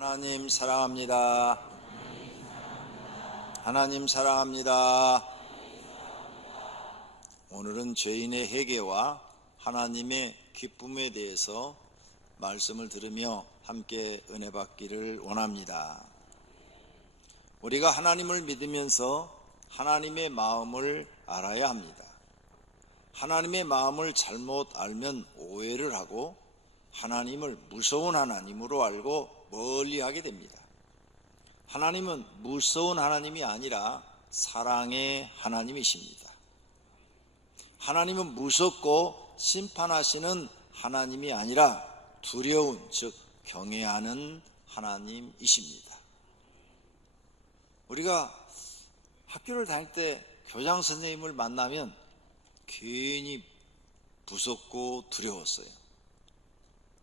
하나님 사랑합니다. 하나님 사랑합니다. 오늘은 죄인의 회개와 하나님의 기쁨에 대해서 말씀을 들으며 함께 은혜 받기를 원합니다. 우리가 하나님을 믿으면서 하나님의 마음을 알아야 합니다. 하나님의 마음을 잘못 알면 오해를 하고 하나님을 무서운 하나님으로 알고 멀리하게 됩니다. 하나님은 무서운 하나님이 아니라 사랑의 하나님이십니다. 하나님은 무섭고 심판하시는 하나님이 아니라 두려운, 즉 경외하는 하나님이십니다. 우리가 학교를 다닐 때 교장 선생님을 만나면 괜히 무섭고 두려웠어요.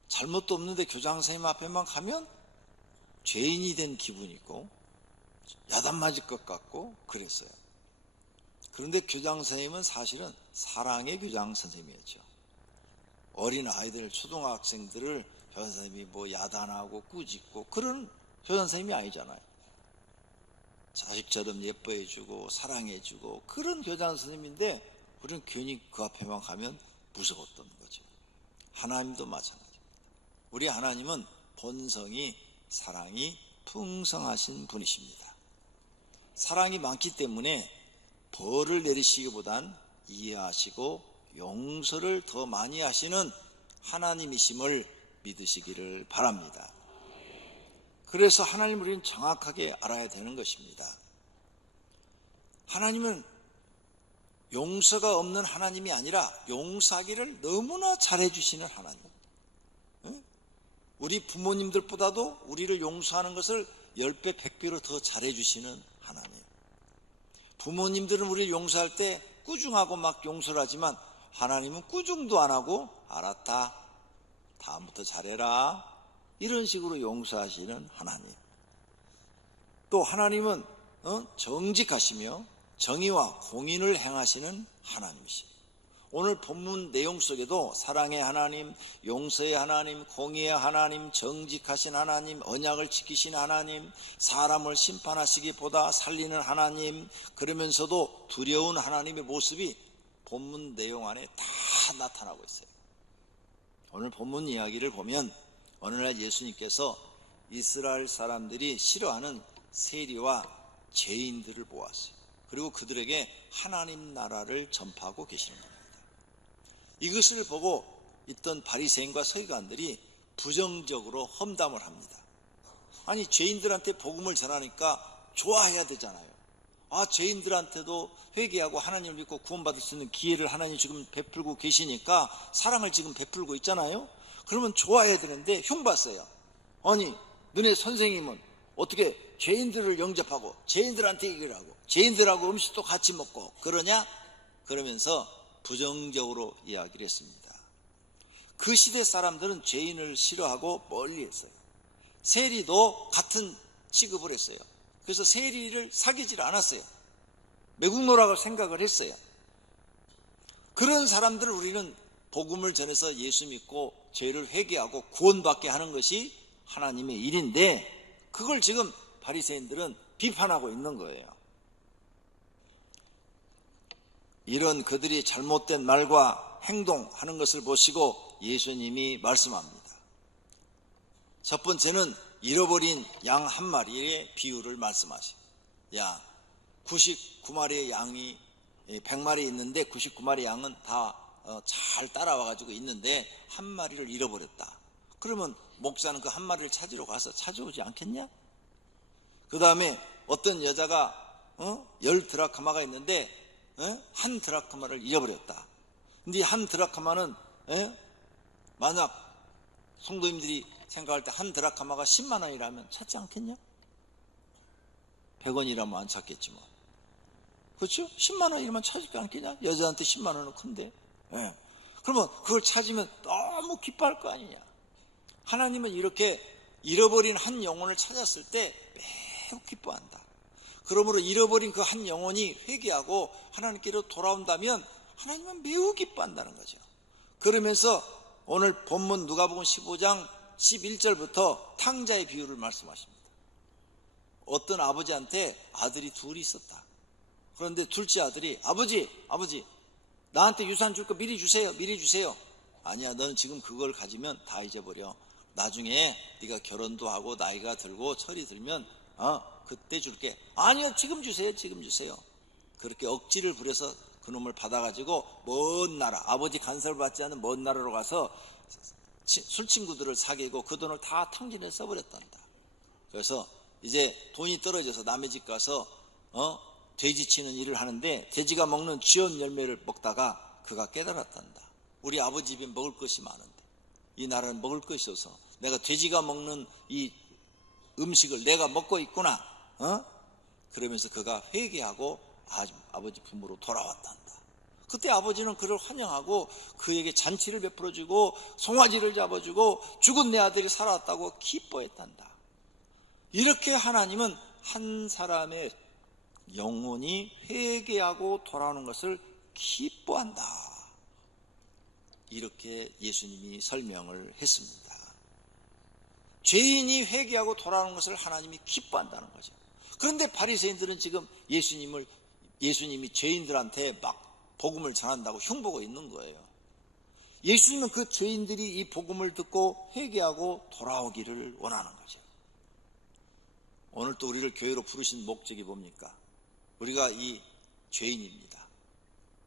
잘못도 없는데 교장 선생님 앞에만 가면 죄인이 된 기분이 있고 야단 맞을 것 같고 그랬어요. 그런데 교장 선생님은 사실은 사랑의 교장 선생님이었죠. 어린 아이들, 초등학생들을 교장 선생님이 뭐 야단하고 꾸짖고 그런 교장 선생님이 아니잖아요. 자식처럼 예뻐해주고 사랑해주고 그런 교장 선생님인데 우리는 괜히 그 앞에만 가면 무서웠던 거죠. 하나님도 마찬가지입니다. 우리 하나님은 본성이 사랑이 풍성하신 분이십니다. 사랑이 많기 때문에 벌을 내리시기보단 이해하시고 용서를 더 많이 하시는 하나님이심을 믿으시기를 바랍니다. 그래서 하나님을 우리는 정확하게 알아야 되는 것입니다. 하나님은 용서가 없는 하나님이 아니라 용서하기를 너무나 잘해주시는 하나님. 우리 부모님들보다도 우리를 용서하는 것을 10배, 100배로 더 잘해주시는 하나님. 부모님들은 우리를 용서할 때 꾸중하고 막 용서를 하지만 하나님은 꾸중도 안 하고 알았다, 다음부터 잘해라, 이런 식으로 용서하시는 하나님. 또 하나님은 정직하시며 정의와 공의를 행하시는 하나님이십니다. 오늘 본문 내용 속에도 사랑의 하나님, 용서의 하나님, 공의의 하나님, 정직하신 하나님, 언약을 지키신 하나님, 사람을 심판하시기보다 살리는 하나님, 그러면서도 두려운 하나님의 모습이 본문 내용 안에 다 나타나고 있어요. 오늘 본문 이야기를 보면 어느 날 예수님께서 이스라엘 사람들이 싫어하는 세리와 죄인들을 모았어요. 그리고 그들에게 하나님 나라를 전파하고 계시는 겁니다. 이것을 보고 있던 바리새인과 서기관들이 부정적으로 험담을 합니다. 아니, 죄인들한테 복음을 전하니까 좋아해야 되잖아요. 죄인들한테도 회개하고 하나님을 믿고 구원받을 수 있는 기회를 하나님이 지금 베풀고 계시니까 사랑을 지금 베풀고 있잖아요. 그러면 좋아해야 되는데 흉봤어요. 아니, 너네 선생님은 어떻게 죄인들을 영접하고 죄인들한테 얘기를 하고 죄인들하고 음식도 같이 먹고 그러냐? 그러면서 부정적으로 이야기를 했습니다. 그 시대 사람들은 죄인을 싫어하고 멀리했어요. 세리도 같은 취급을 했어요. 그래서 세리를 사귀질 않았어요. 매국노라고 생각을 했어요. 그런 사람들을 우리는 복음을 전해서 예수 믿고 죄를 회개하고 구원받게 하는 것이 하나님의 일인데 그걸 지금 바리새인들은 비판하고 있는 거예요. 이런 그들이 잘못된 말과 행동하는 것을 보시고 예수님이 말씀합니다. 첫 번째는 잃어버린 양 한 마리의 비유를 말씀하셔요. 99마리의 양이 100마리 있는데 99마리 양은 다 잘 따라와가지고 있는데 한 마리를 잃어버렸다. 그러면 목사는 그 한 마리를 찾으러 가서 찾아오지 않겠냐? 그 다음에 어떤 여자가 10드라크마가 있는데 한 드라크마를 잃어버렸다. 근데 한 드라크마는 만약 성도님들이 생각할 때 한 드라크마가 10만 원이라면 찾지 않겠냐? 100원이라면 안 찾겠지 뭐. 그렇죠? 10만 원이라면 찾지 않겠냐? 여자한테 10만 원은 큰데. 그러면 그걸 찾으면 너무 기뻐할 거 아니냐? 하나님은 이렇게 잃어버린 한 영혼을 찾았을 때 매우 기뻐한다. 그러므로 잃어버린 그 한 영혼이 회개하고 하나님께로 돌아온다면 하나님은 매우 기뻐한다는 거죠. 그러면서 오늘 본문 누가복음 15장 11절부터 탕자의 비유를 말씀하십니다. 어떤 아버지한테 아들이 둘이 있었다. 그런데 둘째 아들이 아버지 나한테 유산 줄 거 미리 주세요. 아니야, 너는 지금 그걸 가지면 다 잊어버려. 나중에 네가 결혼도 하고 나이가 들고 철이 들면 그때 줄게. 아니요, 지금 주세요. 그렇게 억지를 부려서 그놈을 받아가지고 먼 나라, 아버지 간섭을 받지 않은 먼 나라로 가서 술친구들을 사귀고 그 돈을 다 탕진해 써버렸단다. 그래서 이제 돈이 떨어져서 남의 집 가서 돼지 치는 일을 하는데 돼지가 먹는 쥐원 열매를 먹다가 그가 깨달았단다. 우리 아버지 집에 먹을 것이 많은데 이 나라는 먹을 것이 없어서 내가 돼지가 먹는 이 음식을 내가 먹고 있구나. 그러면서 그가 회개하고 아버지 품으로 돌아왔단다. 그때 아버지는 그를 환영하고 그에게 잔치를 베풀어주고 송아지를 잡아주고 죽은 내 아들이 살아왔다고 기뻐했단다. 이렇게 하나님은 한 사람의 영혼이 회개하고 돌아오는 것을 기뻐한다. 이렇게 예수님이 설명을 했습니다. 죄인이 회개하고 돌아오는 것을 하나님이 기뻐한다는 거죠. 그런데 바리새인들은 지금 예수님이 죄인들한테 막 복음을 전한다고 흉보고 있는 거예요. 예수님은 그 죄인들이 이 복음을 듣고 회개하고 돌아오기를 원하는 거죠. 오늘 또 우리를 교회로 부르신 목적이 뭡니까? 우리가 이 죄인입니다.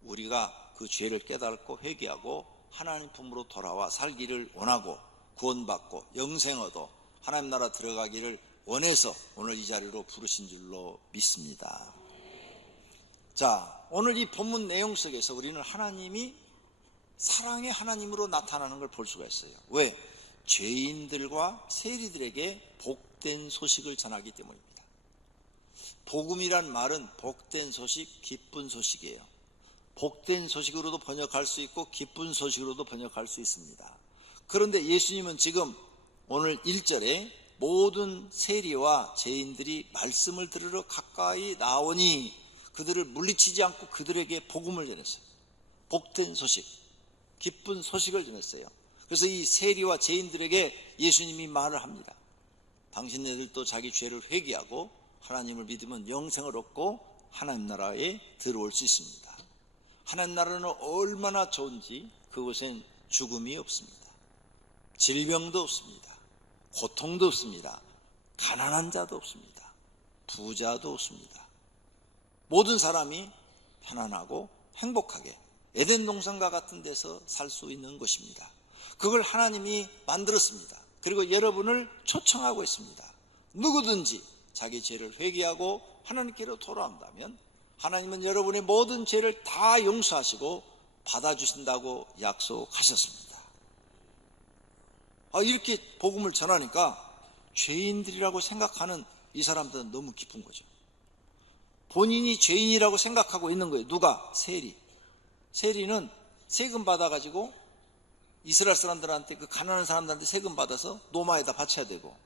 우리가 그 죄를 깨닫고 회개하고 하나님 품으로 돌아와 살기를 원하고 구원받고 영생 얻어 하나님 나라 들어가기를 원해서 오늘 이 자리로 부르신 줄로 믿습니다. 자, 오늘 이 본문 내용 속에서 우리는 하나님이 사랑의 하나님으로 나타나는 걸 볼 수가 있어요. 왜? 죄인들과 세리들에게 복된 소식을 전하기 때문입니다. 복음이란 말은 복된 소식, 기쁜 소식이에요. 복된 소식으로도 번역할 수 있고 기쁜 소식으로도 번역할 수 있습니다. 그런데 예수님은 지금 오늘 1절에 모든 세리와 죄인들이 말씀을 들으러 가까이 나오니 그들을 물리치지 않고 그들에게 복음을 전했어요. 복된 소식, 기쁜 소식을 전했어요. 그래서 이 세리와 죄인들에게 예수님이 말을 합니다. 당신네들도 자기 죄를 회개하고 하나님을 믿으면 영생을 얻고 하나님 나라에 들어올 수 있습니다. 하나님 나라는 얼마나 좋은지 그곳엔 죽음이 없습니다. 질병도 없습니다. 고통도 없습니다. 가난한 자도 없습니다. 부자도 없습니다. 모든 사람이 편안하고 행복하게 에덴 동산과 같은 데서 살 수 있는 것입니다. 그걸 하나님이 만들었습니다. 그리고 여러분을 초청하고 있습니다. 누구든지 자기 죄를 회개하고 하나님께로 돌아온다면 하나님은 여러분의 모든 죄를 다 용서하시고 받아주신다고 약속하셨습니다. 이렇게 복음을 전하니까 죄인들이라고 생각하는 이 사람들은 너무 기쁜 거죠. 본인이 죄인이라고 생각하고 있는 거예요. 누가? 세리. 세리는 세금 받아가지고 이스라엘 사람들한테, 그 가난한 사람들한테 세금 받아서 노마에다 바쳐야 되고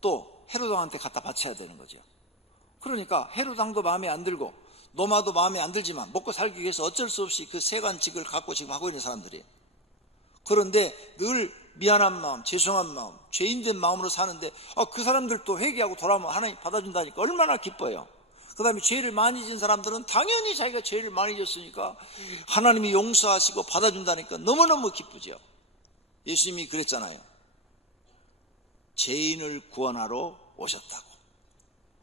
또 헤롯 왕한테 갖다 바쳐야 되는 거죠. 그러니까 헤롯 왕도 마음에 안 들고 노마도 마음에 안 들지만 먹고 살기 위해서 어쩔 수 없이 그 세관직을 갖고 지금 하고 있는 사람들이에요. 그런데 늘 미안한 마음, 죄송한 마음, 죄인된 마음으로 사는데 그 사람들도 회개하고 돌아오면 하나님 받아준다니까 얼마나 기뻐요. 그 다음에 죄를 많이 진 사람들은 당연히 자기가 죄를 많이 졌으니까 하나님이 용서하시고 받아준다니까 너무너무 기쁘죠. 예수님이 그랬잖아요. 죄인을 구원하러 오셨다고.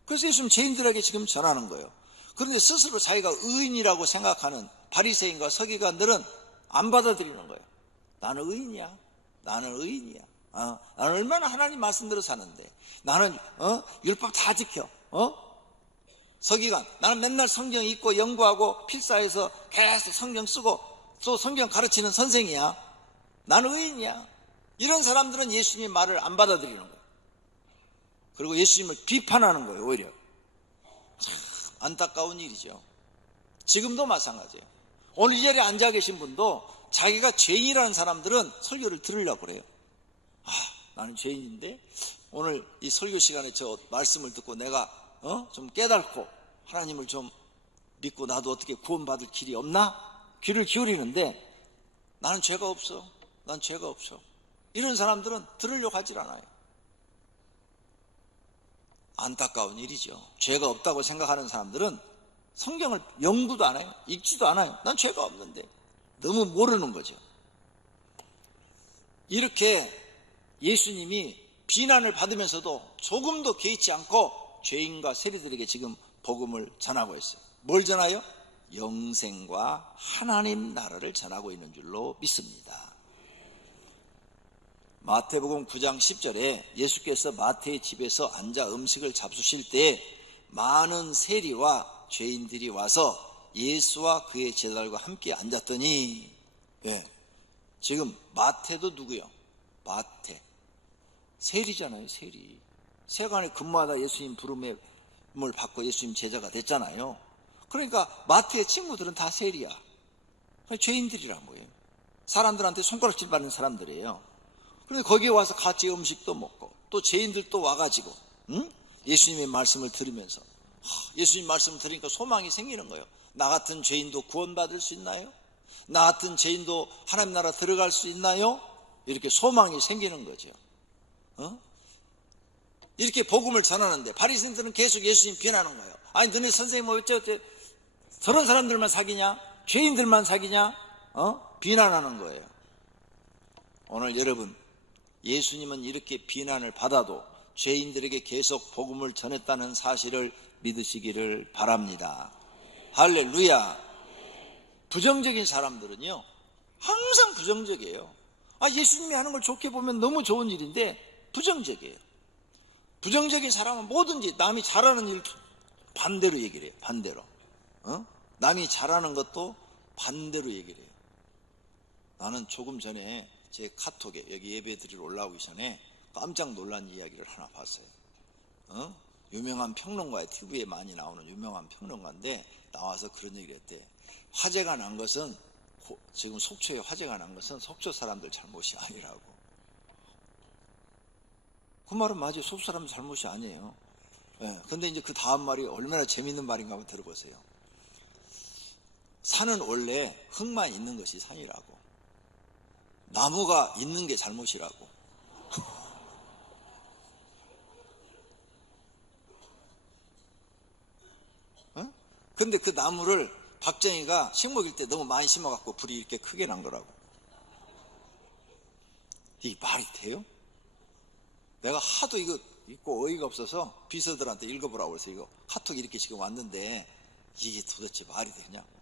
그래서 예수님 죄인들에게 지금 전하는 거예요. 그런데 스스로 자기가 의인이라고 생각하는 바리새인과 서기관들은 안 받아들이는 거예요. 나는 의인이야. 나는 얼마나 하나님 말씀대로 사는데. 나는 율법 다 지켜. 서기관, 나는 맨날 성경 읽고 연구하고 필사해서 계속 성경 쓰고 또 성경 가르치는 선생이야. 나는 의인이야. 이런 사람들은 예수님의 말을 안 받아들이는 거예요. 그리고 예수님을 비판하는 거예요. 오히려 참 안타까운 일이죠. 지금도 마찬가지예요. 오늘 이 자리에 앉아 계신 분도 자기가 죄인이라는 사람들은 설교를 들으려고 그래요. 나는 죄인인데 오늘 이 설교 시간에 저 말씀을 듣고 내가 좀 깨닫고 하나님을 좀 믿고 나도 어떻게 구원받을 길이 없나? 귀를 기울이는데 나는 죄가 없어. 난 죄가 없어. 이런 사람들은 들으려고 하질 않아요. 안타까운 일이죠. 죄가 없다고 생각하는 사람들은 성경을 연구도 안 해요. 읽지도 않아요. 난 죄가 없는데. 너무 모르는 거죠. 이렇게 예수님이 비난을 받으면서도 조금도 개의치 않고 죄인과 세리들에게 지금 복음을 전하고 있어요. 뭘 전하요? 영생과 하나님 나라를 전하고 있는 줄로 믿습니다. 마태복음 9장 10절에 예수께서 마태의 집에서 앉아 음식을 잡수실 때 많은 세리와 죄인들이 와서 예수와 그의 제자들과 함께 앉았더니, 지금 마태도 누구요? 마태 세리잖아요. 세리. 세간의 근무하다 예수님 부름을 받고 예수님 제자가 됐잖아요. 그러니까 마태의 친구들은 다 세리야. 죄인들이란 거예요. 사람들한테 손가락질 받는 사람들이에요. 그런데 거기에 와서 같이 음식도 먹고 또 죄인들도 와가지고 예수님의 말씀을 들으면서 예수님 말씀을 들으니까 소망이 생기는 거예요. 나 같은 죄인도 구원받을 수 있나요? 나 같은 죄인도 하나님 나라 들어갈 수 있나요? 이렇게 소망이 생기는 거죠. 이렇게 복음을 전하는데 바리새인들은 계속 예수님 비난하는 거예요. 아니 너네 선생님 어째 저런 사람들만 사귀냐? 죄인들만 사귀냐? 비난하는 거예요. 오늘 여러분, 예수님은 이렇게 비난을 받아도 죄인들에게 계속 복음을 전했다는 사실을 믿으시기를 바랍니다. 할렐루야. 부정적인 사람들은요 항상 부정적이에요. 예수님이 하는 걸 좋게 보면 너무 좋은 일인데 부정적이에요. 부정적인 사람은 뭐든지 남이 잘하는 일 반대로 얘기를 해요. 반대로. 남이 잘하는 것도 반대로 얘기를 해요. 나는 조금 전에 제 카톡에 여기 예배 드리러 올라오기 전에 깜짝 놀란 이야기를 하나 봤어요. 유명한 평론가의 TV에 많이 나오는 유명한 평론가인데 나와서 그런 얘기를 했대. 화재가 난 것은 지금 속초에 화재가 난 것은 속초 사람들 잘못이 아니라고. 그 말은 맞아요. 속초 사람들 잘못이 아니에요. 근데 이제 그 다음 말이 얼마나 재밌는 말인가 한번 들어보세요. 산은 원래 흙만 있는 것이 산이라고. 나무가 있는 게 잘못이라고. 근데 그 나무를 박정희가 식목일 때 너무 많이 심어갖고 불이 이렇게 크게 난 거라고. 이 말이 돼요? 내가 하도 이거 읽고 어이가 없어서 비서들한테 읽어보라고 해서 이거 카톡이 이렇게 지금 왔는데 이게 도대체 말이 되냐고.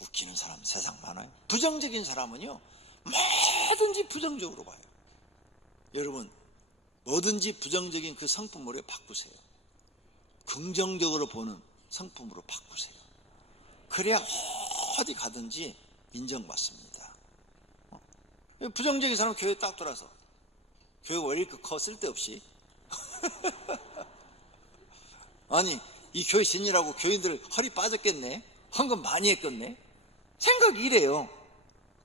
웃기는 사람 세상 많아요. 부정적인 사람은요 뭐든지 부정적으로 봐요. 여러분 뭐든지 부정적인 그 성품으로 바꾸세요. 긍정적으로 보는 성품으로 바꾸세요. 그래야 어디 가든지 인정받습니다. 부정적인 사람은 교회 딱 돌아서 교회가 왜 이렇게 커 쓸데없이 아니 이 교회 신이라고 교인들 허리 빠졌겠네, 헌금 많이 했겠네, 생각이 이래요.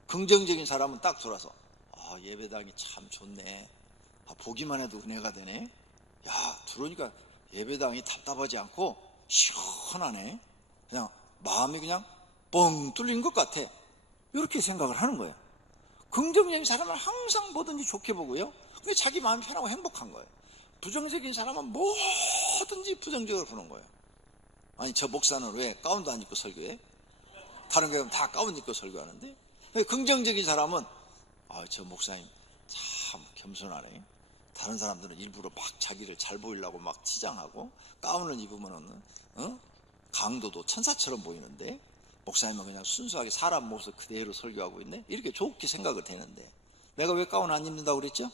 긍정적인 사람은 딱 돌아서 예배당이 참 좋네, 보기만 해도 은혜가 되네, 야 들어오니까 예배당이 답답하지 않고 시원하네, 그냥 마음이 그냥 뻥 뚫린 것 같아, 이렇게 생각을 하는 거예요. 긍정적인 사람은 항상 뭐든지 좋게 보고요, 그게 자기 마음이 편하고 행복한 거예요. 부정적인 사람은 뭐든지 부정적으로 보는 거예요. 아니 저 목사는 왜 가운도 안 입고 설교해? 다른 교회는 다 가운 입고 설교하는데. 긍정적인 사람은 저 목사님 참 겸손하네, 다른 사람들은 일부러 막 자기를 잘 보이려고 막 치장하고 가운을 입으면은 강도도 천사처럼 보이는데 목사님은 그냥 순수하게 사람 모습 그대로 설교하고 있네, 이렇게 좋게 생각을 되는데, 내가 왜 가운 안 입는다고 그랬죠?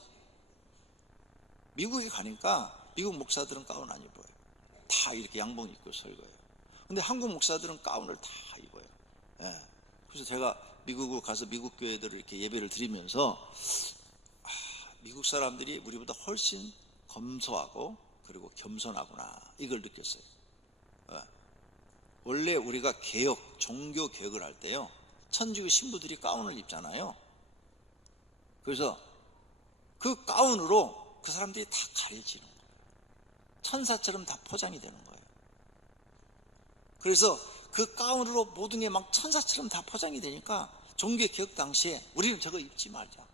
미국에 가니까 미국 목사들은 가운 안 입어요. 다 이렇게 양복 입고 설교해요. 근데 한국 목사들은 가운을 다 입어요. 그래서 제가 미국에 가서 미국 교회들을 이렇게 예배를 드리면서 미국 사람들이 우리보다 훨씬 검소하고 그리고 겸손하구나, 이걸 느꼈어요. 원래 우리가 종교 개혁을 할 때요 천주교 신부들이 가운을 입잖아요. 그래서 그 가운으로 그 사람들이 다 가려지는 거예요. 천사처럼 다 포장이 되는 거예요. 그래서 그 가운으로 모든 게 막 천사처럼 다 포장이 되니까 종교개혁 당시에 우리는 저거 입지 말자.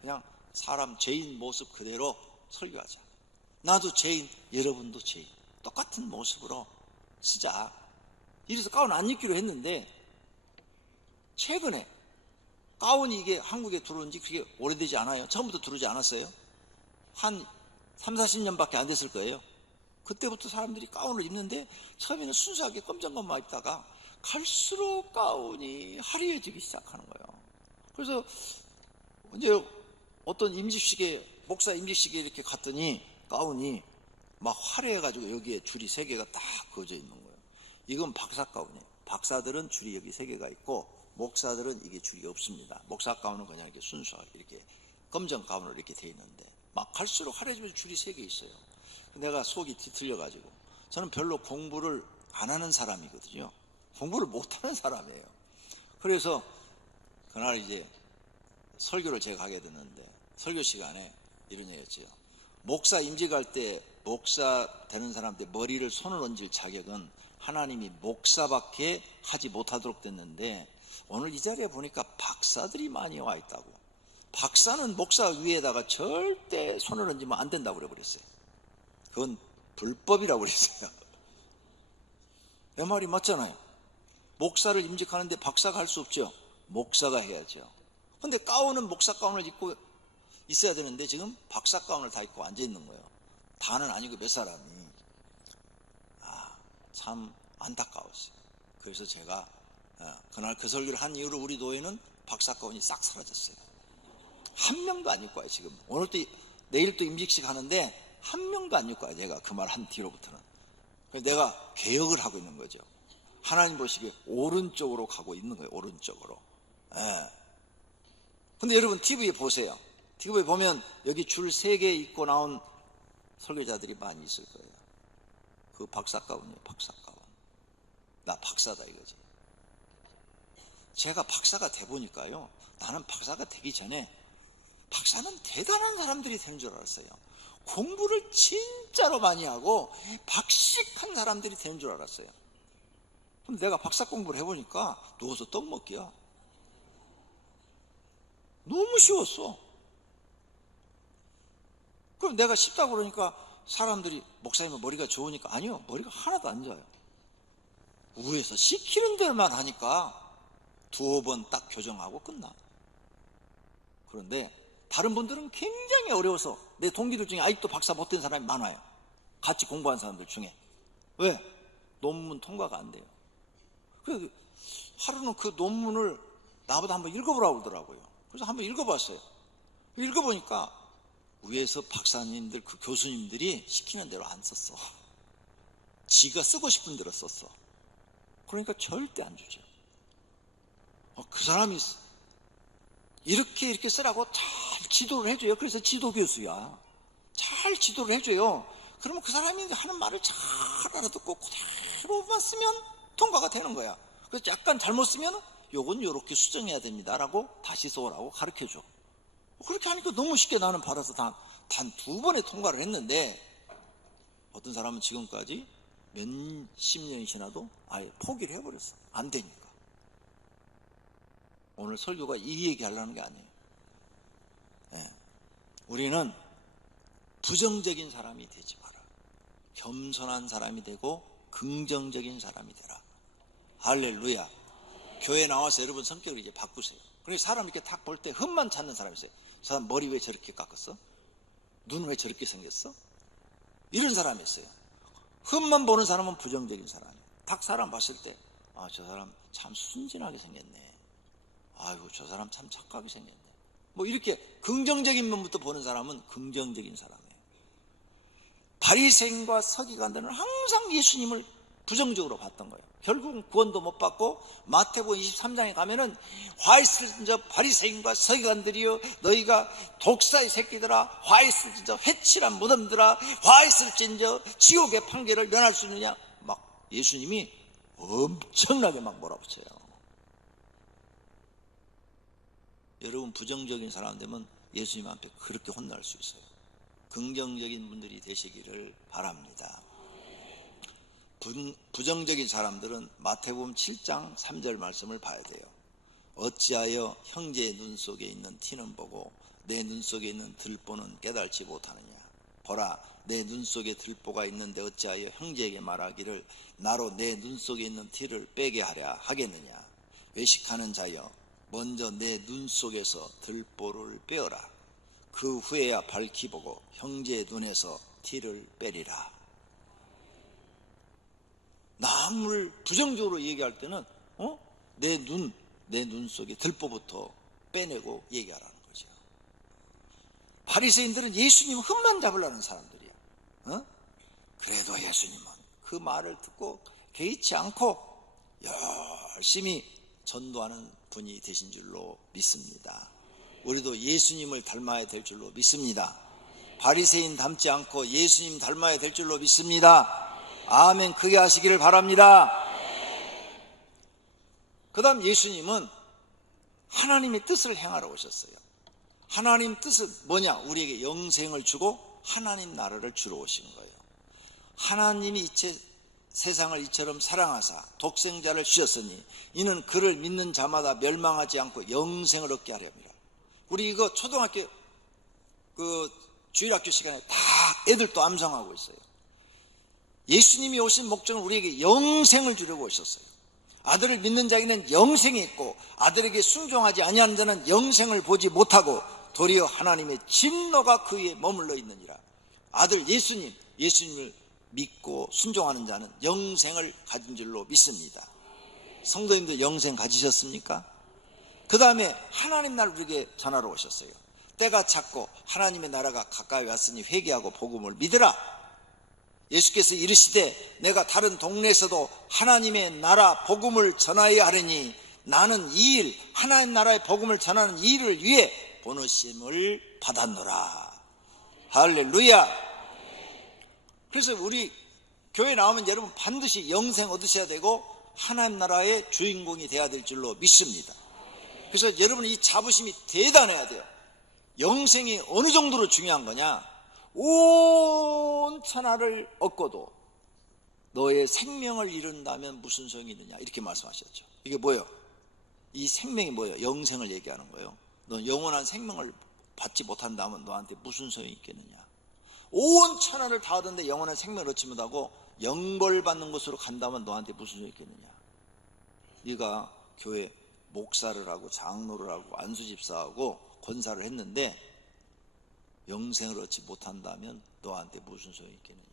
그냥 사람 죄인 모습 그대로 설교하자. 나도 죄인, 여러분도 죄인. 똑같은 모습으로 쓰자. 이래서 가운 안 입기로 했는데 최근에 가운이 이게 한국에 들어온 지 그게 오래되지 않아요. 처음부터 들어오지 않았어요. 한 3, 40년밖에 안 됐을 거예요. 그때부터 사람들이 가운을 입는데 처음에는 순수하게 검정것만 입다가 갈수록 가운이 화려해지기 시작하는 거예요. 그래서 이제 어떤 임직식에, 목사 임직식에 이렇게 갔더니 가운이 막 화려해가지고 여기에 줄이 3개가 딱 그어져 있는 거예요. 이건 박사 가운이에요. 박사들은 줄이 여기 3개가 있고 목사들은 이게 줄이 없습니다. 목사 가운은 그냥 이렇게 순수하게 이렇게 검정 가운으로 이렇게 돼 있는데 막 갈수록 화려해지면서 줄이 3개 있어요. 내가 속이 뒤틀려가지고 저는 별로 공부를 안 하는 사람이거든요. 공부를 못하는 사람이에요. 그래서 그날 이제 설교를 제가 하게 됐는데 설교 시간에 이런 얘기였죠. 목사 임직할 때 목사 되는 사람한테 머리를 손을 얹을 자격은 하나님이 목사밖에 하지 못하도록 됐는데 오늘 이 자리에 보니까 박사들이 많이 와 있다고. 박사는 목사 위에다가 절대 손을 얹으면 안 된다고 그래버렸어요. 그건 불법이라고 그랬어요. 내 말이 맞잖아요. 목사를 임직하는데 박사가 할 수 없죠. 목사가 해야죠. 근데 가운은 목사 가운을 입고 있어야 되는데 지금 박사 가운을 다 입고 앉아 있는 거예요. 다는 아니고 몇 사람이. 참 안타까웠어요. 그래서 제가 그날 그 설교를 한 이후로 우리 교회는 박사 가운이 싹 사라졌어요. 한 명도 안 입고 와요. 지금 오늘 또 내일 또 임직식 하는데 한 명도 안 입고 와요. 내가 그 말 한 뒤로부터는. 그래서 내가 개혁을 하고 있는 거죠. 하나님 보시기에 오른쪽으로 가고 있는 거예요. 오른쪽으로. 근데 여러분 TV에 보세요. TV에 보면 여기 줄 3개 입고 나온 설교자들이 많이 있을 거예요. 그 박사 가운이에요. 박사 가운. 나 박사다 이거지. 제가 박사가 돼 보니까요. 나는 박사가 되기 전에 박사는 대단한 사람들이 되는 줄 알았어요. 공부를 진짜로 많이 하고 박식한 사람들이 되는 줄 알았어요. 근데 내가 박사 공부를 해보니까 누워서 떡 먹기야. 너무 쉬웠어. 그럼 내가 쉽다고 그러니까 사람들이 목사님은 머리가 좋으니까 아니요. 머리가 하나도 안 좋아요. 위에서 시키는 대로만 하니까 2번 딱 교정하고 끝나. 그런데 다른 분들은 굉장히 어려워서 내 동기들 중에 아직도 박사 못된 사람이 많아요. 같이 공부한 사람들 중에. 왜? 논문 통과가 안 돼요. 그래서 하루는 그 논문을 나보다 한번 읽어보라고 그러더라고요. 그래서 한번 읽어봤어요. 읽어보니까 위에서 박사님들, 그 교수님들이 시키는 대로 안 썼어. 지가 쓰고 싶은 대로 썼어. 그러니까 절대 안 주죠. 그 사람이 이렇게 쓰라고 잘 지도를 해줘요. 그래서 지도교수야. 잘 지도를 해줘요. 그러면 그 사람이 하는 말을 잘 알아듣고 그대로만 쓰면 통과가 되는 거야. 그래서 약간 잘못 쓰면 요건 요렇게 수정해야 됩니다 라고 다시 써오라고 가르쳐줘. 그렇게 하니까 너무 쉽게 나는 받아서 단 2번에 통과를 했는데 어떤 사람은 지금까지 몇십 년이 지나도 아예 포기를 해버렸어. 안 되니까. 오늘 설교가 이 얘기 하려는 게 아니에요. 우리는 부정적인 사람이 되지 마라. 겸손한 사람이 되고 긍정적인 사람이 되라. 할렐루야. 교회 나와서 여러분 성격을 이제 바꾸세요. 그래서 사람 이렇게 딱 볼 때 흠만 찾는 사람이 있어요. 저 사람 머리 왜 저렇게 깎았어? 눈 왜 저렇게 생겼어? 이런 사람이 있어요. 흠만 보는 사람은 부정적인 사람이에요. 딱 사람 봤을 때 저 사람 참 순진하게 생겼네. 아이고 저 사람 참 착하게 생겼네. 뭐 이렇게 긍정적인 면부터 보는 사람은 긍정적인 사람이에요. 바리새인과 서기관들은 항상 예수님을 부정적으로 봤던 거예요. 결국은 구원도 못 받고 마태복음 23장에 가면은 화 있을진저 바리새인과 서기관들이여 너희가 독사의 새끼들아 화 있을진저 회칠한 무덤들아 화 있을진저 지옥의 판결을 면할 수 있느냐 막 예수님이 엄청나게 막 몰아붙여요. 여러분 부정적인 사람 되면 예수님한테 그렇게 혼날 수 있어요. 긍정적인 분들이 되시기를 바랍니다. 부정적인 사람들은 마태복음 7장 3절 말씀을 봐야 돼요. 어찌하여 형제의 눈 속에 있는 티는 보고 내 눈 속에 있는 들보는 깨달지 못하느냐. 보라, 내 눈 속에 들보가 있는데 어찌하여 형제에게 말하기를 나로 내 눈 속에 있는 티를 빼게 하랴 하겠느냐. 외식하는 자여, 먼저 내 눈 속에서 들보를 빼어라. 그 후에야 밝히 보고 형제의 눈에서 티를 빼리라. 남을 부정적으로 얘기할 때는 내 눈 속에 들보부터 빼내고 얘기하라는 거죠. 바리새인들은 예수님 흠만 잡으려는 사람들이야. 그래도 예수님은 그 말을 듣고 개의치 않고 열심히 전도하는 분이 되신 줄로 믿습니다. 우리도 예수님을 닮아야 될 줄로 믿습니다. 바리새인 닮지 않고 예수님 닮아야 될 줄로 믿습니다. 아멘. 크게 하시기를 바랍니다. 그 다음 예수님은 하나님의 뜻을 행하러 오셨어요. 하나님 뜻은 뭐냐? 우리에게 영생을 주고 하나님 나라를 주러 오신 거예요. 하나님이 세상을 이처럼 사랑하사 독생자를 주셨으니 이는 그를 믿는 자마다 멸망하지 않고 영생을 얻게 하렵니다. 우리 이거 초등학교 주일학교 시간에 다 애들도 암송하고 있어요. 예수님이 오신 목적은 우리에게 영생을 주려고 오셨어요. 아들을 믿는 자에게는 영생이 있고 아들에게 순종하지 아니하는 자는 영생을 보지 못하고 도리어 하나님의 진노가 그 위에 머물러 있느니라. 아들 예수님을 믿고 순종하는 자는 영생을 가진 줄로 믿습니다. 성도님들 영생 가지셨습니까? 그 다음에 하나님 나라를 우리에게 전하러 오셨어요. 때가 찼고 하나님의 나라가 가까이 왔으니 회개하고 복음을 믿으라. 예수께서 이르시되 내가 다른 동네에서도 하나님의 나라 복음을 전하여야 하려니 나는 이 일 하나님 나라의 복음을 전하는 이 일을 위해 보내심을 받았노라. 할렐루야. 그래서 우리 교회 나오면 여러분 반드시 영생 얻으셔야 되고 하나님 나라의 주인공이 되어야 될 줄로 믿습니다. 그래서 여러분 이 자부심이 대단해야 돼요. 영생이 어느 정도로 중요한 거냐? 온 천하를 얻고도 너의 생명을 잃는다면 무슨 소용이 있느냐, 이렇게 말씀하셨죠. 이게 뭐예요? 이 생명이 뭐예요? 영생을 얘기하는 거예요. 너 영원한 생명을 받지 못한다면 너한테 무슨 소용이 있겠느냐. 온 천하를 다 얻었는데 영원한 생명을 얻지 못하고 영벌받는 곳으로 간다면 너한테 무슨 소용이 있겠느냐. 네가 교회 목사를 하고 장로를 하고 안수집사하고 권사를 했는데 영생을 얻지 못한다면 너한테 무슨 소용이 있겠느냐.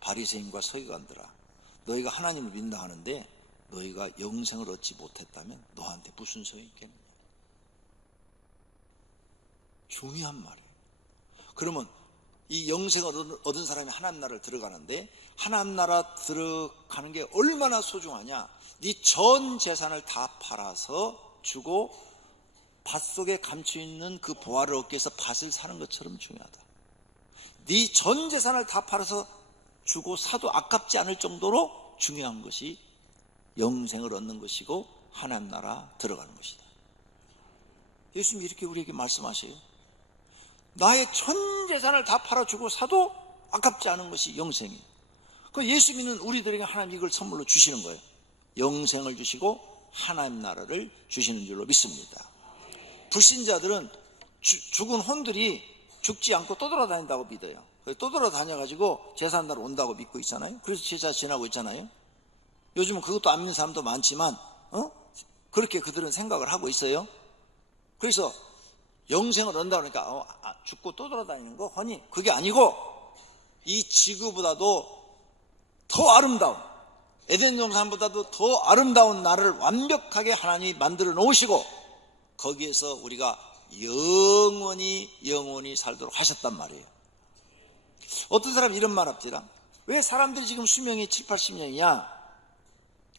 바리새인과 서기관들아, 너희가 하나님을 믿는다 하는데 너희가 영생을 얻지 못했다면 너한테 무슨 소용이 있겠느냐. 중요한 말이에요. 그러면 이 영생을 얻은 사람이 하나님 나라를 들어가는데 하나님 나라 들어가는 게 얼마나 소중하냐. 네 전 재산을 다 팔아서 주고 밭 속에 감춰있는 그 보화를 얻기 위해서 밭을 사는 것처럼 중요하다. 네 전 재산을 다 팔아서 주고 사도 아깝지 않을 정도로 중요한 것이 영생을 얻는 것이고 하나님 나라 들어가는 것이다. 예수님이 이렇게 우리에게 말씀하세요. 나의 전 재산을 다 팔아주고 사도 아깝지 않은 것이 영생이에요. 그 예수 믿는 우리들에게 하나님 이걸 선물로 주시는 거예요. 영생을 주시고 하나님 나라를 주시는 줄로 믿습니다. 불신자들은 죽은 혼들이 죽지 않고 떠돌아다닌다고 믿어요. 떠돌아다녀가지고 제사날로 온다고 믿고 있잖아요. 그래서 제사 지나고 있잖아요. 요즘은 그것도 안 믿는 사람도 많지만 그렇게 그들은 생각을 하고 있어요. 그래서 영생을 얻는다 그러니까 죽고 떠돌아다니는 거 허니 그게 아니고 이 지구보다도 더 아름다운 에덴 동산보다도 더 아름다운 나라를 완벽하게 하나님이 만들어 놓으시고 거기에서 우리가 영원히 살도록 하셨단 말이에요. 어떤 사람이 이런 말 합니다. 왜 사람들이 지금 수명이 7, 80년이냐?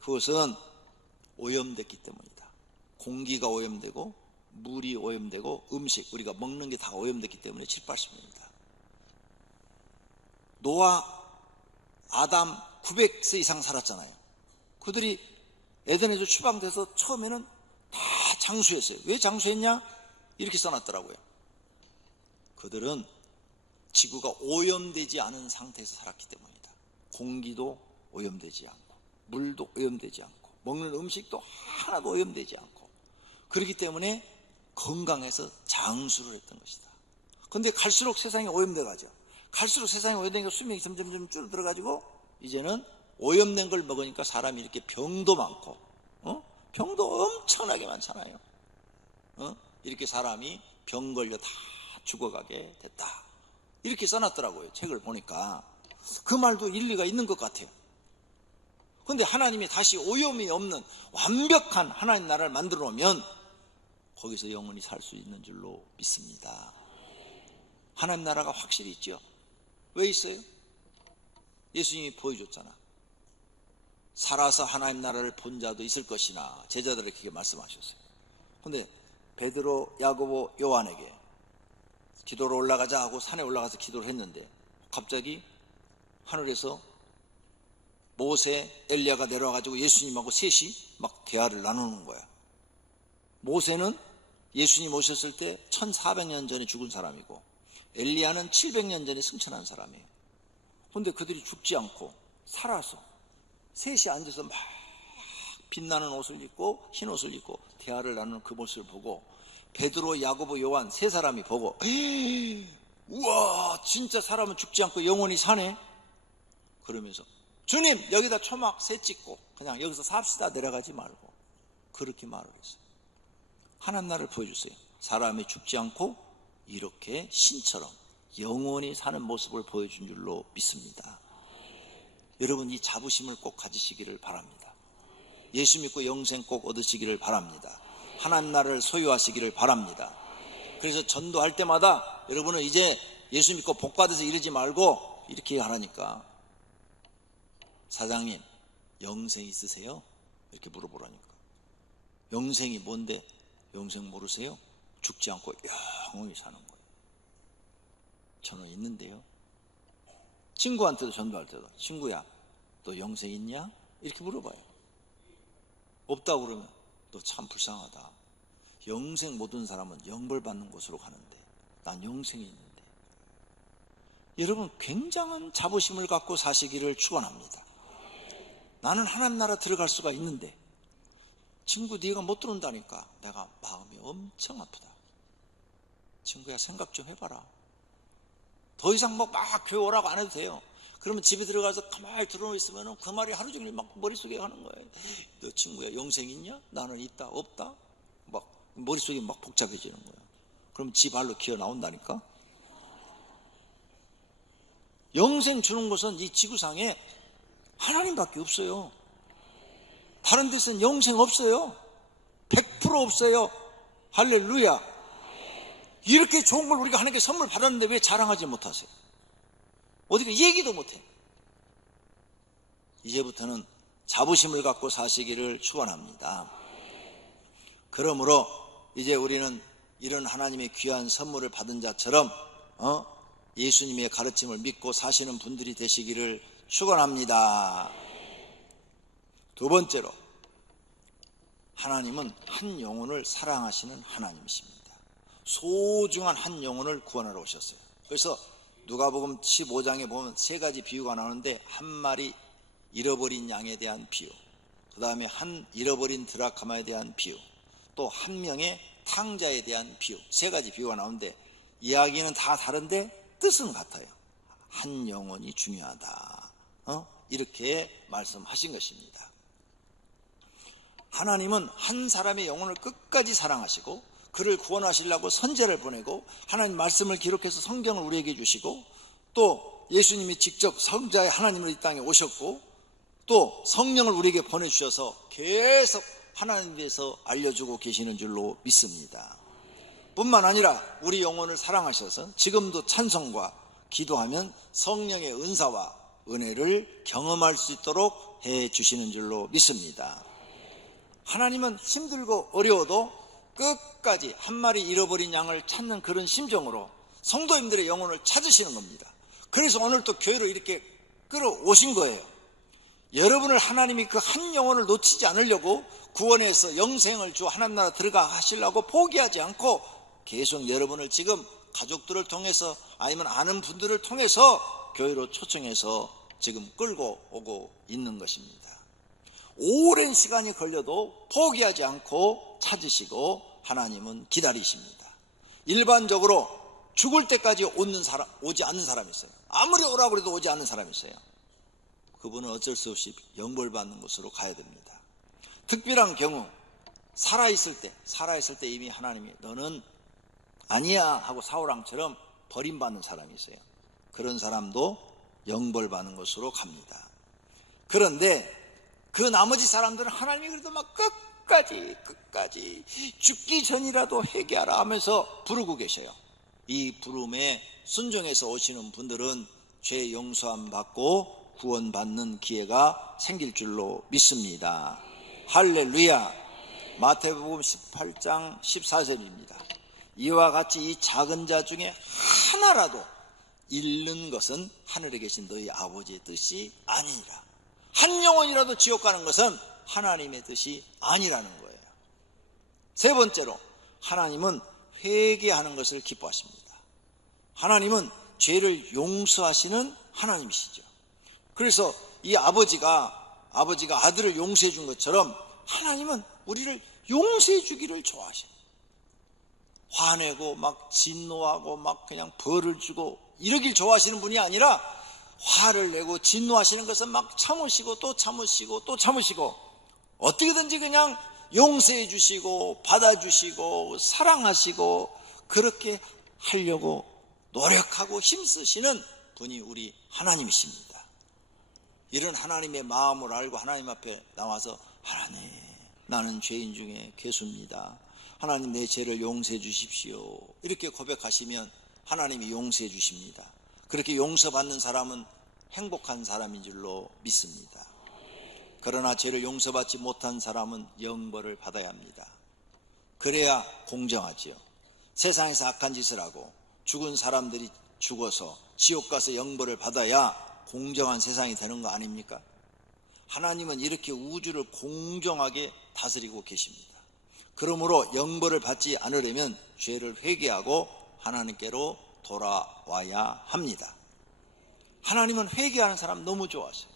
그것은 오염됐기 때문이다. 공기가 오염되고 물이 오염되고 음식, 우리가 먹는 게 다 오염됐기 때문에 7, 80년이다. 노아, 아담 900세 이상 살았잖아요. 그들이 에덴에서 추방돼서 처음에는 다 장수했어요. 왜 장수했냐? 이렇게 써놨더라고요. 그들은 지구가 오염되지 않은 상태에서 살았기 때문이다. 공기도 오염되지 않고 물도 오염되지 않고 먹는 음식도 하나도 오염되지 않고 그렇기 때문에 건강해서 장수를 했던 것이다. 그런데 갈수록 세상이 오염돼 가죠. 갈수록 세상이 오염되니까 수명이 점점 줄어들어가지고 이제는 오염된 걸 먹으니까 사람이 이렇게 병도 많고, 병도 엄청나게 많잖아요. 이렇게 사람이 병 걸려 다 죽어가게 됐다. 이렇게 써놨더라고요. 책을 보니까. 그 말도 일리가 있는 것 같아요. 그런데 하나님이 다시 오염이 없는 완벽한 하나님 나라를 만들어 놓으면 거기서 영원히 살 수 있는 줄로 믿습니다. 하나님 나라가 확실히 있죠. 왜 있어요? 예수님이 보여줬잖아. 살아서 하나님 나라를 본 자도 있을 것이나 제자들에게 그렇게 말씀하셨어요. 그런데 베드로, 야고보, 요한에게 기도로 올라가자 하고 산에 올라가서 기도를 했는데 갑자기 하늘에서 모세, 엘리야가 내려와가지고 예수님하고 셋이 막 대화를 나누는 거야. 모세는 예수님 오셨을 때 1400년 전에 죽은 사람이고 엘리야는 700년 전에 승천한 사람이에요. 그런데 그들이 죽지 않고 살아서 셋이 앉아서 막 빛나는 옷을 입고 흰 옷을 입고 대화를 나누는 그 모습을 보고 베드로, 야고보, 요한 세 사람이 보고 우와 진짜 사람은 죽지 않고 영원히 사네. 그러면서 주님 여기다 초막 새 찍고 그냥 여기서 삽시다 내려가지 말고 그렇게 말을 했어요. 하나님 나라를 보여주세요. 사람이 죽지 않고 이렇게 신처럼 영원히 사는 모습을 보여준 줄로 믿습니다. 여러분 이 자부심을 꼭 가지시기를 바랍니다. 예수 믿고 영생 꼭 얻으시기를 바랍니다. 하나님 나라를 소유하시기를 바랍니다. 그래서 전도할 때마다 여러분은 이제 예수 믿고 복 받아서 이러지 말고 이렇게 하라니까. 사장님 영생 있으세요? 이렇게 물어보라니까. 영생이 뭔데? 영생 모르세요? 죽지 않고 영원히 사는 거예요. 저는 있는데요. 친구한테도 전도할 때도 친구야 너 영생 있냐? 이렇게 물어봐요. 없다고 그러면 너 참 불쌍하다. 영생 못 얻은 사람은 영벌 받는 곳으로 가는데 난 영생이 있는데. 여러분 굉장한 자부심을 갖고 사시기를 축원합니다. 나는 하나님 나라 들어갈 수가 있는데 친구 네가 못 들어온다니까 내가 마음이 엄청 아프다. 친구야 생각 좀 해봐라. 더 이상 막 교회 오라고 안 해도 돼요. 그러면 집에 들어가서 가만히 들어놓고 있으면 그 말이 하루 종일 막 머릿속에 가는 거예요. 너 친구야 영생 있냐? 나는 있다 없다? 막 머릿속이 막 복잡해지는 거예요. 그럼 지 발로 기어 나온다니까. 영생 주는 것은 이 지구상에 하나님밖에 없어요. 다른 데서는 영생 없어요. 100% 없어요. 할렐루야. 이렇게 좋은 걸 우리가 하나님께 선물 받았는데 왜 자랑하지 못하세요? 어디가 얘기도 못해. 이제부터는 자부심을 갖고 사시기를 축원합니다. 그러므로 이제 우리는 이런 하나님의 귀한 선물을 받은 자처럼 예수님의 가르침을 믿고 사시는 분들이 되시기를 축원합니다. 두 번째로 하나님은 한 영혼을 사랑하시는 하나님이십니다. 소중한 한 영혼을 구원하러 오셨어요. 그래서 누가복음 15장에 보면 세 가지 비유가 나오는데 한 마리 잃어버린 양에 대한 비유, 그 다음에 한 잃어버린 드라크마에 대한 비유, 또 한 명의 탕자에 대한 비유, 세 가지 비유가 나오는데 이야기는 다 다른데 뜻은 같아요. 한 영혼이 중요하다. 이렇게 말씀하신 것입니다. 하나님은 한 사람의 영혼을 끝까지 사랑하시고 그를 구원하시려고 선제를 보내고 하나님 말씀을 기록해서 성경을 우리에게 주시고 또 예수님이 직접 성자의 하나님으로 이 땅에 오셨고 또 성령을 우리에게 보내주셔서 계속 하나님에 대해서 알려주고 계시는 줄로 믿습니다. 뿐만 아니라 우리 영혼을 사랑하셔서 지금도 찬송과 기도하면 성령의 은사와 은혜를 경험할 수 있도록 해주시는 줄로 믿습니다. 하나님은 힘들고 어려워도 끝까지 한 마리 잃어버린 양을 찾는 그런 심정으로 성도님들의 영혼을 찾으시는 겁니다. 그래서 오늘 또 교회로 이렇게 끌어오신 거예요. 여러분을 하나님이 그 한 영혼을 놓치지 않으려고 구원해서 영생을 주 하나님 나라 들어가 하시려고 포기하지 않고 계속 여러분을 지금 가족들을 통해서 아니면 아는 분들을 통해서 교회로 초청해서 지금 끌고 오고 있는 것입니다. 오랜 시간이 걸려도 포기하지 않고 찾으시고 하나님은 기다리십니다. 일반적으로 죽을 때까지 오지 않는 사람이 있어요. 아무리 오라고 해도 오지 않는 사람이 있어요. 그분은 어쩔 수 없이 영벌받는 곳으로 가야 됩니다. 특별한 경우 살아있을 때 이미 하나님이 너는 아니야 하고 사울왕처럼 버림받는 사람이 있어요. 그런 사람도 영벌받는 곳으로 갑니다. 그런데 그 나머지 사람들은 하나님이 그래도 막 끝까지 죽기 전이라도 회개하라 하면서 부르고 계셔요. 이 부름에 순종해서 오시는 분들은 죄 용서함 받고 구원받는 기회가 생길 줄로 믿습니다. 할렐루야. 마태복음 18장 14절입니다. 이와 같이 이 작은 자 중에 하나라도 잃는 것은 하늘에 계신 너희 아버지의 뜻이 아니니라. 한 영혼이라도 지옥 가는 것은 하나님의 뜻이 아니라는 거예요. 세 번째로 하나님은 회개하는 것을 기뻐하십니다. 하나님은 죄를 용서하시는 하나님이시죠. 그래서 이 아버지가 아들을 용서해 준 것처럼 하나님은 우리를 용서해 주기를 좋아하셔요. 화내고 막 진노하고 막 그냥 벌을 주고 이러길 좋아하시는 분이 아니라 화를 내고 진노하시는 것은 막 참으시고 또 참으시고 또 참으시고 어떻게든지 그냥 용서해 주시고 받아주시고 사랑하시고 그렇게 하려고 노력하고 힘쓰시는 분이 우리 하나님이십니다. 이런 하나님의 마음을 알고 하나님 앞에 나와서 하나님 나는 죄인 중에 괴수입니다. 하나님 내 죄를 용서해 주십시오. 이렇게 고백하시면 하나님이 용서해 주십니다. 그렇게 용서받는 사람은 행복한 사람인 줄로 믿습니다. 그러나 죄를 용서받지 못한 사람은 영벌을 받아야 합니다. 그래야 공정하지요. 세상에서 악한 짓을 하고 죽은 사람들이 죽어서 지옥 가서 영벌을 받아야 공정한 세상이 되는 거 아닙니까? 하나님은 이렇게 우주를 공정하게 다스리고 계십니다. 그러므로 영벌을 받지 않으려면 죄를 회개하고 하나님께로 돌아와야 합니다. 하나님은 회개하는 사람 너무 좋아하세요.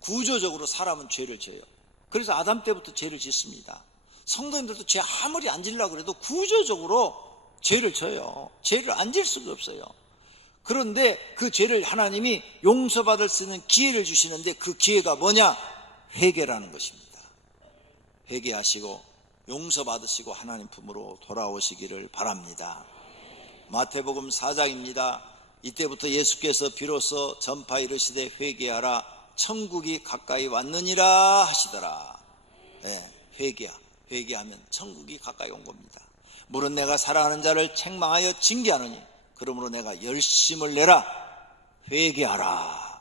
구조적으로 사람은 죄를 져요. 그래서 아담 때부터 죄를 짓습니다. 성도님들도 죄 아무리 안 지려고 해도 구조적으로 죄를 져요. 죄를 안 질 수가 없어요. 그런데 그 죄를 하나님이 용서받을 수 있는 기회를 주시는데 그 기회가 뭐냐? 회개라는 것입니다. 회개하시고 용서받으시고 하나님 품으로 돌아오시기를 바랍니다. 마태복음 4장입니다. 이때부터 예수께서 비로소 전파 이르시되 회개하라 천국이 가까이 왔느니라 하시더라. 회개하면 천국이 가까이 온 겁니다. 물은 내가 사랑하는 자를 책망하여 징계하느니 그러므로 내가 열심을 내라. 회개하라.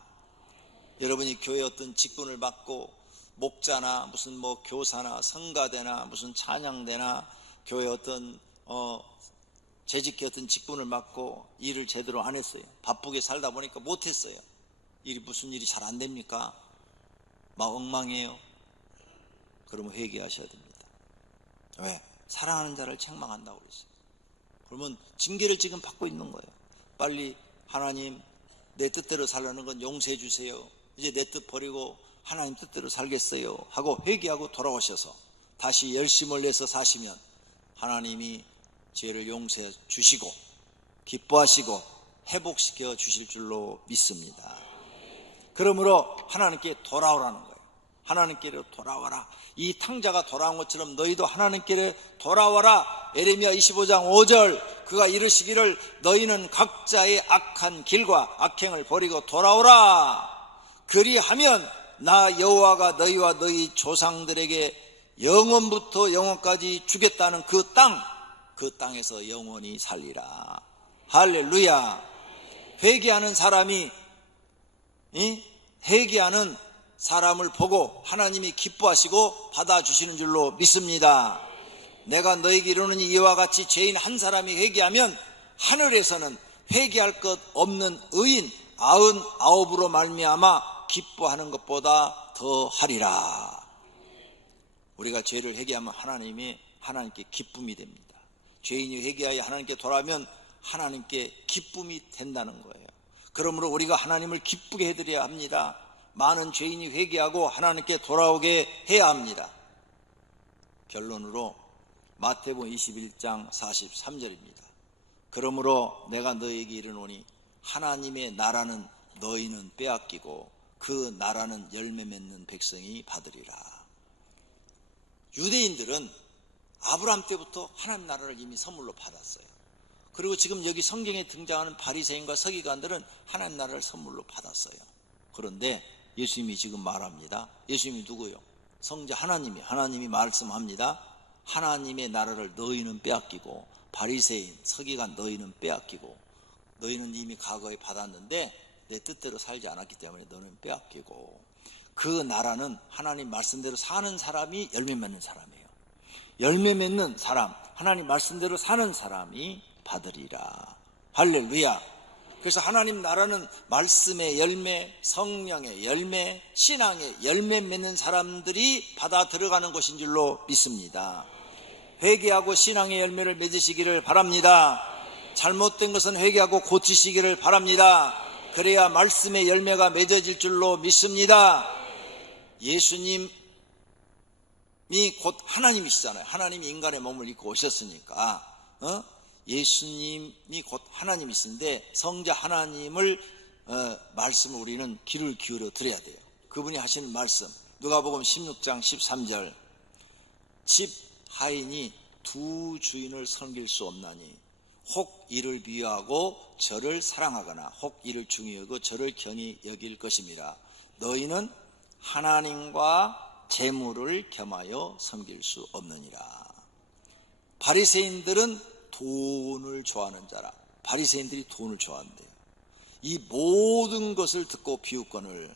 여러분이 교회 어떤 직분을 맡고 목자나 무슨 뭐 교사나 성가대나 무슨 찬양대나 교회 어떤 재직회 어떤 직분을 맡고 일을 제대로 안 했어요. 바쁘게 살다 보니까 못했어요. 무슨 일이 잘 안 됩니까? 막 엉망이에요. 그러면 회개하셔야 됩니다. 왜? 사랑하는 자를 책망한다고 그랬어요. 그러면 징계를 지금 받고 있는 거예요. 빨리 하나님 내 뜻대로 살려는 건 용서해 주세요. 이제 내 뜻 버리고 하나님 뜻대로 살겠어요 하고 회개하고 돌아오셔서 다시 열심을 내서 사시면 하나님이 죄를 용서해 주시고 기뻐하시고 회복시켜 주실 줄로 믿습니다. 그러므로 하나님께 돌아오라는 거예요. 하나님께로 돌아와라. 이 탕자가 돌아온 것처럼 너희도 하나님께로 돌아와라. 에레미야 25장 5절 그가 이르시기를 너희는 각자의 악한 길과 악행을 버리고 돌아오라. 그리하면 나 여호와가 너희와 너희 조상들에게 영원부터 영원까지 주겠다는 그 땅에서 영원히 살리라. 할렐루야. 회개하는 사람이 회개하는 사람을 보고 하나님이 기뻐하시고 받아주시는 줄로 믿습니다. 내가 너에게 이르노니 이와 같이 죄인 한 사람이 회개하면 하늘에서는 회개할 것 없는 의인 99으로 말미암아 기뻐하는 것보다 더 하리라. 우리가 죄를 회개하면 하나님께 기쁨이 됩니다. 죄인이 회개하여 하나님께 돌아오면 하나님께 기쁨이 된다는 거예요. 그러므로 우리가 하나님을 기쁘게 해드려야 합니다. 많은 죄인이 회개하고 하나님께 돌아오게 해야 합니다. 결론으로 마태복음 21장 43절입니다. 그러므로 내가 너희에게 이르노니 하나님의 나라는 너희는 빼앗기고 그 나라는 열매 맺는 백성이 받으리라. 유대인들은 아브라함 때부터 하나님 나라를 이미 선물로 받았어요. 그리고 지금 여기 성경에 등장하는 바리새인과 서기관들은 하나님 나라를 선물로 받았어요. 그런데 예수님이 지금 말합니다. 예수님이 누구요? 성자 하나님이 말씀합니다. 하나님의 나라를 너희는 빼앗기고 바리새인, 서기관 너희는 빼앗기고 너희는 이미 과거에 받았는데 내 뜻대로 살지 않았기 때문에 너는 빼앗기고 그 나라는 하나님 말씀대로 사는 사람이 열매 맺는 사람이에요. 열매 맺는 사람, 하나님 말씀대로 사는 사람이 받으리라. 할렐루야. 그래서 하나님 나라는 말씀의 열매, 성령의 열매, 신앙의 열매 맺는 사람들이 받아 들어가는 것인 줄로 믿습니다. 회개하고 신앙의 열매를 맺으시기를 바랍니다. 잘못된 것은 회개하고 고치시기를 바랍니다. 그래야 말씀의 열매가 맺어질 줄로 믿습니다. 예수님이 곧 하나님이시잖아요. 하나님이 인간의 몸을 입고 오셨으니까 예수님이 곧 하나님이신데 성자 하나님을 말씀을 우리는 귀를 기울여 들어야 돼요. 그분이 하시는 말씀 누가복음 16장 13절 집 하인이 두 주인을 섬길 수 없나니 혹 이를 비하하고 저를 사랑하거나 혹 이를 중요하고 저를 경히 여길 것임이라. 너희는 하나님과 재물을 겸하여 섬길 수 없느니라. 바리새인들은 돈을 좋아하는 자라. 바리새인들이 돈을 좋아한대요. 이 모든 것을 듣고 비웃거늘.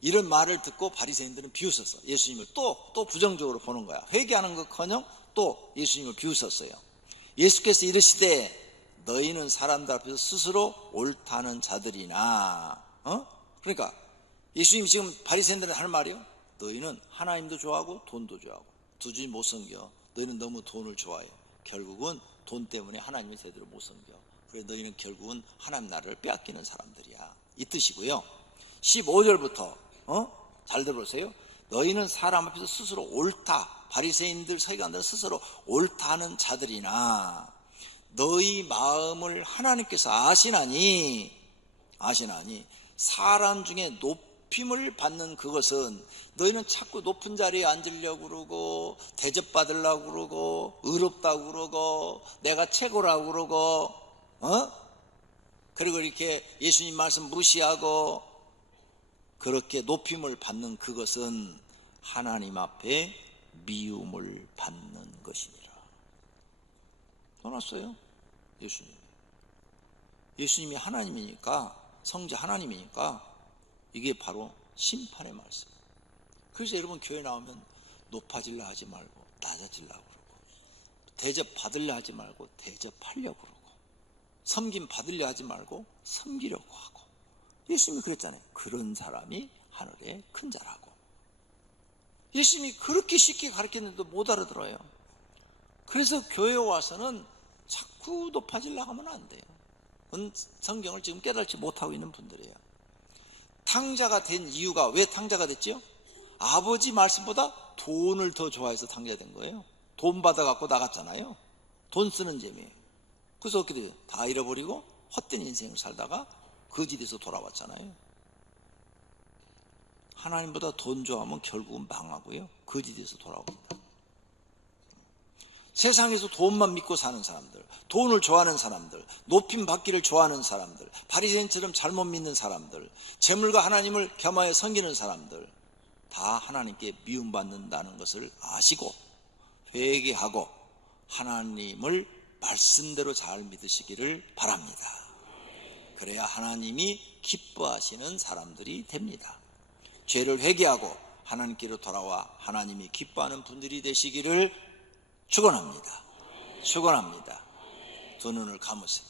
이런 말을 듣고 바리새인들은 비웃었어. 예수님을 또 부정적으로 보는 거야. 회개하는 것커녕 또 예수님을 비웃었어요. 예수께서 이르시되 너희는 사람들 앞에서 스스로 옳다는 자들이나 그러니까 예수님이 지금 바리새인들한테 하는 말이요. 너희는 하나님도 좋아하고 돈도 좋아하고 두 주인 못 섬겨. 너희는 너무 돈을 좋아해. 결국은 돈 때문에 하나님을 제대로 못 섬겨. 그래서 너희는 결국은 하나님 나라를 빼앗기는 사람들이야. 이 뜻이고요. 15절부터 잘 들어보세요. 너희는 사람 앞에서 스스로 옳다. 바리새인들 서기관들은 스스로 옳다는 자들이나 너희 마음을 하나님께서 아시나니 사람 중에 높임을 받는 그것은 너희는 자꾸 높은 자리에 앉으려고 그러고 대접받으려고 그러고 의롭다고 그러고 내가 최고라고 그러고 그리고 이렇게 예수님 말씀 무시하고 그렇게 높임을 받는 그것은 하나님 앞에 미움을 받는 것이니라. 떠났어요. 예수님이 하나님이니까 성자 하나님이니까 이게 바로 심판의 말씀. 그래서 여러분 교회 나오면 높아질라 하지 말고 낮아질라 그러고 대접 받으려 하지 말고 대접하려고 그러고 섬김 받으려 하지 말고 섬기려고 하고 예수님이 그랬잖아요. 그런 사람이 하늘의 큰 자라고. 예수님이 그렇게 쉽게 가르쳤는데도 못 알아들어요. 그래서 교회에 와서는 자꾸 높아지려고 하면 안 돼요. 성경을 지금 깨닫지 못하고 있는 분들이에요. 탕자가 된 이유가 왜 탕자가 됐죠? 아버지 말씀보다 돈을 더 좋아해서 탕자가 된 거예요. 돈 받아갖고 나갔잖아요. 돈 쓰는 재미예요. 그래서 어떻게 돼요? 다 잃어버리고 헛된 인생을 살다가 거지돼서 돌아왔잖아요. 하나님보다 돈 좋아하면 결국은 망하고요. 거지돼서 돌아옵니다. 세상에서 돈만 믿고 사는 사람들, 돈을 좋아하는 사람들, 높임 받기를 좋아하는 사람들, 바리새인처럼 잘못 믿는 사람들, 재물과 하나님을 겸하여 섬기는 사람들 다 하나님께 미움받는다는 것을 아시고 회개하고 하나님을 말씀대로 잘 믿으시기를 바랍니다. 그래야 하나님이 기뻐하시는 사람들이 됩니다. 죄를 회개하고 하나님께로 돌아와 하나님이 기뻐하는 분들이 되시기를 축원합니다. 축원합니다. 두 눈을 감으세요.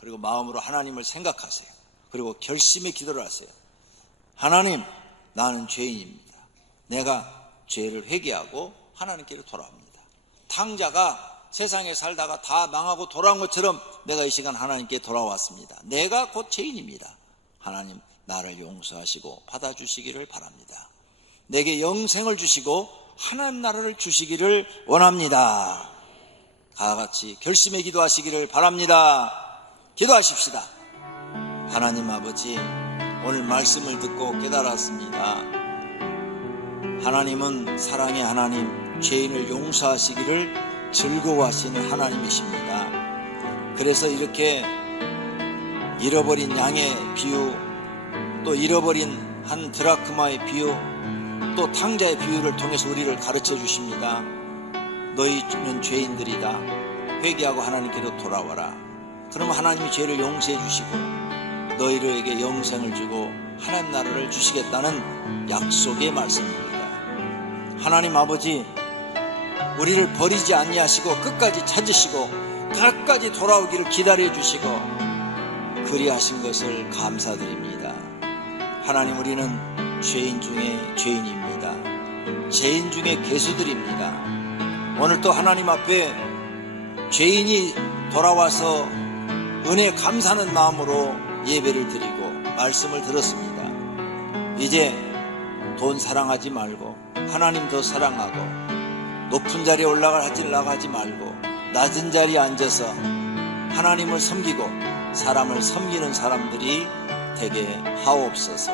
그리고 마음으로 하나님을 생각하세요. 그리고 결심의 기도를 하세요. 하나님, 나는 죄인입니다. 내가 죄를 회개하고 하나님께로 돌아옵니다. 탕자가 세상에 살다가 다 망하고 돌아온 것처럼 내가 이 시간 하나님께 돌아왔습니다. 내가 곧 죄인입니다. 하나님, 나를 용서하시고 받아주시기를 바랍니다. 내게 영생을 주시고 하나님 나라를 주시기를 원합니다. 다같이 결심의 기도하시기를 바랍니다. 기도하십시다. 하나님 아버지, 오늘 말씀을 듣고 깨달았습니다. 하나님은 사랑의 하나님, 죄인을 용서하시기를 즐거워하시는 하나님이십니다. 그래서 이렇게 잃어버린 양의 비유, 또 잃어버린 한 드라크마의 비유, 또 탕자의 비유를 통해서 우리를 가르쳐 주십니다. 너희는 죄인들이다. 회개하고 하나님께로 돌아와라. 그러면 하나님이 죄를 용서해 주시고 너희들에게 영생을 주고 하나님 나라를 주시겠다는 약속의 말씀입니다. 하나님 아버지, 우리를 버리지 아니하시고 끝까지 찾으시고 끝까지 돌아오기를 기다려 주시고 그리하신 것을 감사드립니다. 하나님, 우리는 죄인 중에 죄인입니다. 죄인 중에 괴수들입니다. 오늘 또 하나님 앞에 죄인이 돌아와서 은혜 감사하는 마음으로 예배를 드리고 말씀을 들었습니다. 이제 돈 사랑하지 말고 하나님 더 사랑하고 높은 자리에 올라가지 말고 낮은 자리에 앉아서 하나님을 섬기고 사람을 섬기는 사람들이 되게 하옵소서.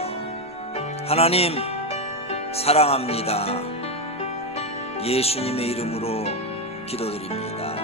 하나님 사랑합니다. 예수님의 이름으로 기도드립니다.